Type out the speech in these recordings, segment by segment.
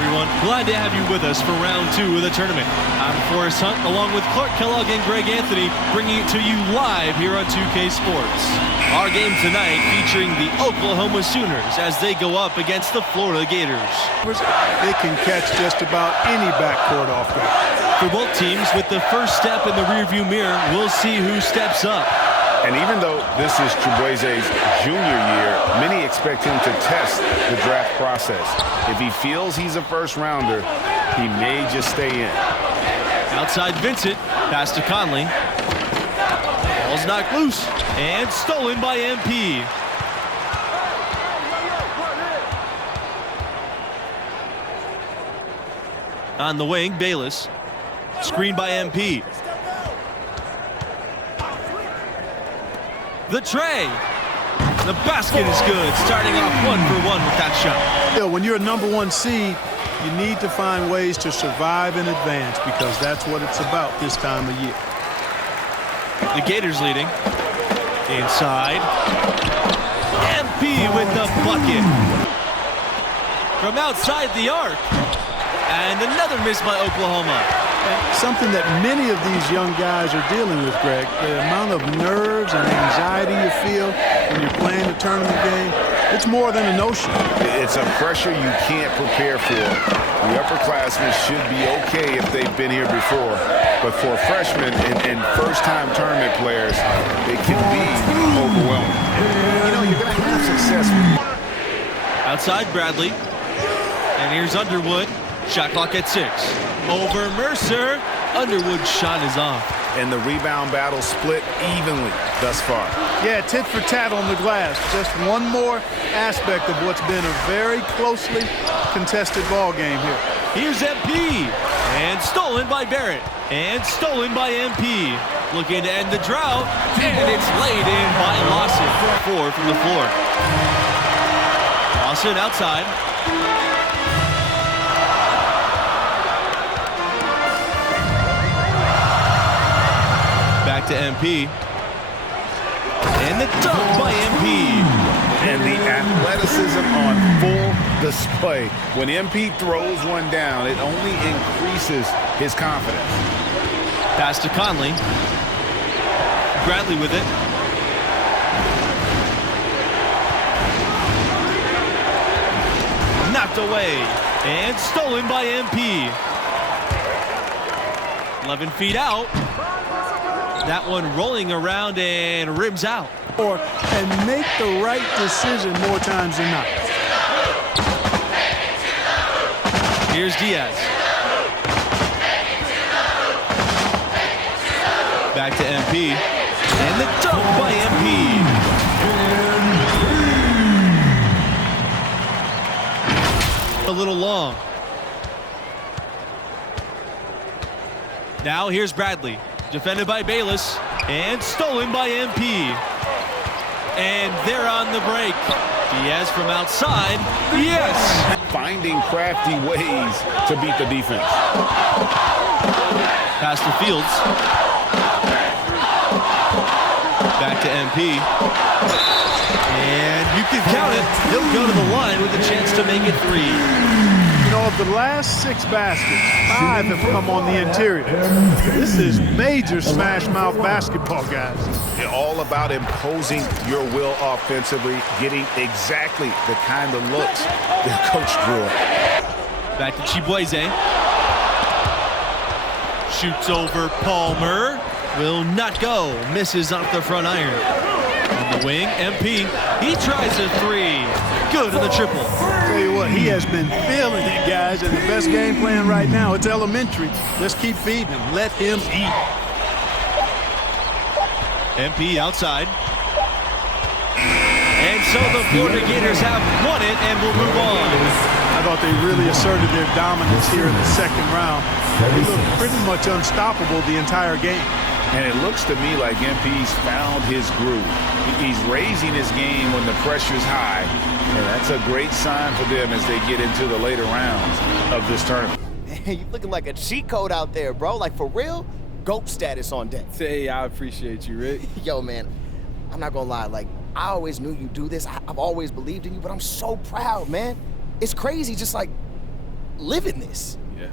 everyone. Glad to have you with us for round 2 of the tournament. I'm Forrest Hunt, along with Clark Kellogg and Greg Anthony, bringing it to you live here on 2K Sports. Our game tonight featuring the Oklahoma Sooners as they go up against the Florida Gators. They can catch just about any backcourt off guard. For both teams, with the first step in the rearview mirror, we'll see who steps up. And even though this is Chibueze's junior year, many expect him to test the draft process. If he feels he's a first rounder, he may just stay in. Outside Vincent, pass to Conley. Ball's knocked loose and stolen by MP. On the wing, Bayless. Screen by MP. The tray. The basket is good, starting off 1-for-1 with that shot. Yeah, when you're a #1 seed, you need to find ways to survive in advance because that's what it's about this time of year. The Gators leading. Inside. MP with the bucket. From outside the arc. And another miss by Oklahoma. And something that many of these young guys are dealing with, Greg, the amount of nerves and anxiety you feel when you're playing a tournament game, it's more than a notion. It's a pressure you can't prepare for. The upperclassmen should be okay if they've been here before. But for freshmen and first-time tournament players, it can be overwhelming. You know, you're going to have success with Outside Bradley. And here's Underwood. Shot clock at 6. Over Mercer. Underwood's shot is off. And the rebound battle split evenly thus far. Yeah, tit for tat on the glass. Just one more aspect of what's been a very closely contested ball game here. Here's MP. And stolen by Barrett. And stolen by MP. Looking to end the drought. And it's laid in by Lawson. 4 from the floor. Lawson outside. Back to MP. And the dunk by MP. And the athleticism on full display. When MP throws one down, it only increases his confidence. Pass to Conley. Bradley with it. Knocked away. And stolen by MP. 11 feet out. That one rolling around and rims out. And make the right decision more times than not. Here's Diaz. Back to MP. And the dunk by MP. A little long. Now here's Bradley. Defended by Bayless. And stolen by MP. And they're on the break. Diaz from outside. Yes! Finding crafty ways to beat the defense. Pass to Fields. Back to MP. And you can count it. He'll go to the line with a chance to make it 3. You know, of the last 6 baskets, 5 have come on the interior. This is major smash-mouth basketball, guys. It's all about imposing your will offensively, getting exactly the kind of looks that coach drew up. Back to Chibueze. Shoots over Palmer. Will not go. Misses off the front iron. On the wing, MP. He tries a 3. Good in the triple. Tell you what, he has been feeling it, guys, and the best game plan right now, it's elementary. Just keep feeding him. Let him eat. MP outside. And so the Florida Gators have won it and will move on. I thought they really asserted their dominance here in the second round. They looked pretty much unstoppable the entire game. And it looks to me like MP's found his groove. He's raising his game when the pressure's high, and that's a great sign for them as they get into the later rounds of this tournament. Man, you looking like a cheat code out there, bro. Like, for real? GOAT status on deck. Hey, I appreciate you, Rick. Yo, man, I'm not gonna lie. Like, I always knew you'd do this. I've always believed in you, but I'm so proud, man. It's crazy, just like, living this. Yeah.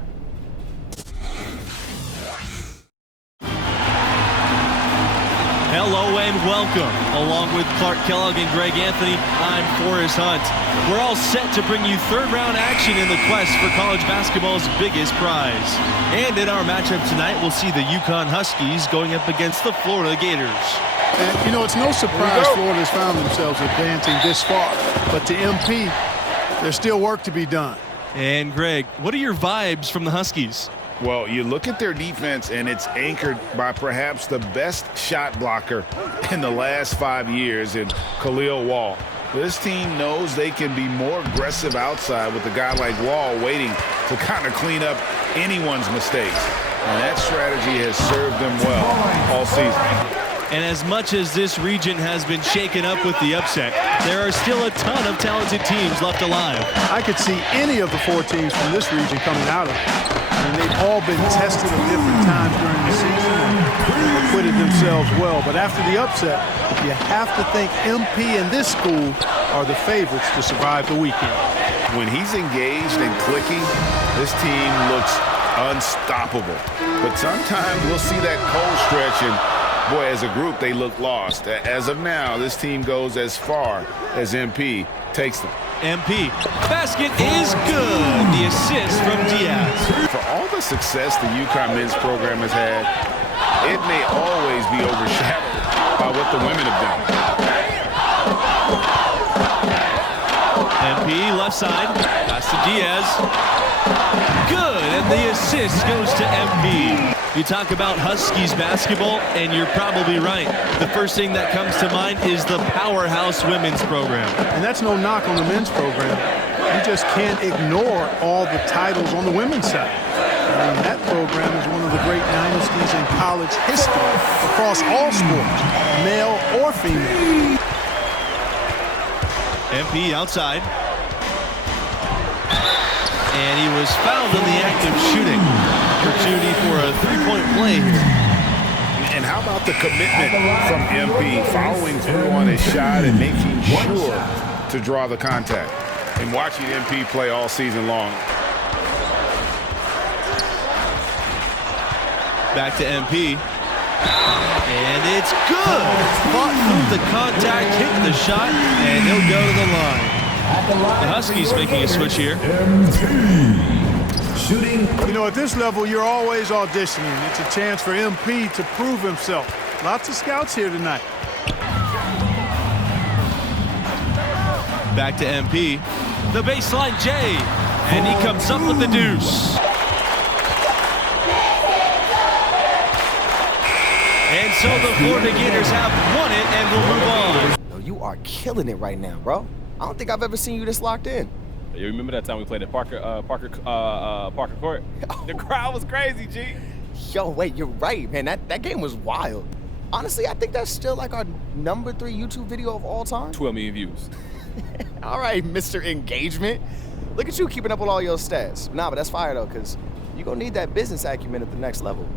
Hello and welcome. Along with Clark Kellogg and Greg Anthony, I'm Forrest Hunt. We're all set to bring you third-round action in the quest for college basketball's biggest prize. And in our matchup tonight, we'll see the UConn Huskies going up against the Florida Gators. And, you know, it's no surprise Florida's found themselves advancing this far. But to MP, there's still work to be done. And Greg, what are your vibes from the Huskies? Well, you look at their defense, and it's anchored by perhaps the best shot blocker in the last 5 years in Khalil Wall. This team knows they can be more aggressive outside with a guy like Wall waiting to kind of clean up anyone's mistakes. And that strategy has served them well all season. And as much as this region has been shaken up with the upset, there are still a ton of talented teams left alive. I could see any of the 4 teams from this region coming out of it. And they've all been tested at different times during the season and acquitted themselves well. But after the upset, you have to think MP and this school are the favorites to survive the weekend. When he's engaged and clicking, this team looks unstoppable. But sometimes we'll see that cold stretch, and boy, as a group, they look lost. As of now, this team goes as far as MP takes them. MP, basket is good. The assist from Diaz. For all the success the UConn men's program has had, it may always be overshadowed by what the women have done. MP, left side, pass to Diaz. Good, and the assist goes to MP. You talk about Huskies basketball, and you're probably right. The first thing that comes to mind is the powerhouse women's program. And that's no knock on the men's program. You just can't ignore all the titles on the women's side. I mean, that program is one of the great dynasties in college history across all sports, male or female. MP outside. And he was fouled in the act of shooting. Opportunity for a three-point play here. And how about the commitment from MP, following through on his shot and making sure to draw the contact. And watching MP play all season long. Back to MP. And it's good. Fought through the contact, hit the shot, and he'll go to the line. The Huskies making a switch here. You know, at this level, you're always auditioning. It's a chance for MP to prove himself. Lots of scouts here tonight. Back to MP. The baseline J. And he comes up with the deuce. And so the Florida Gators have won it and will move on. Yo, you are killing it right now, bro. I don't think I've ever seen you this locked in. You remember that time we played at Parker Court? The crowd was crazy, G. Yo, wait, you're right, man. That game was wild. Honestly, I think that's still like our #3 YouTube video of all time. 12 million views. All right, Mr. Engagement. Look at you keeping up with all your stats. Nah, but that's fire, though, because you're going to need that business acumen at the next level.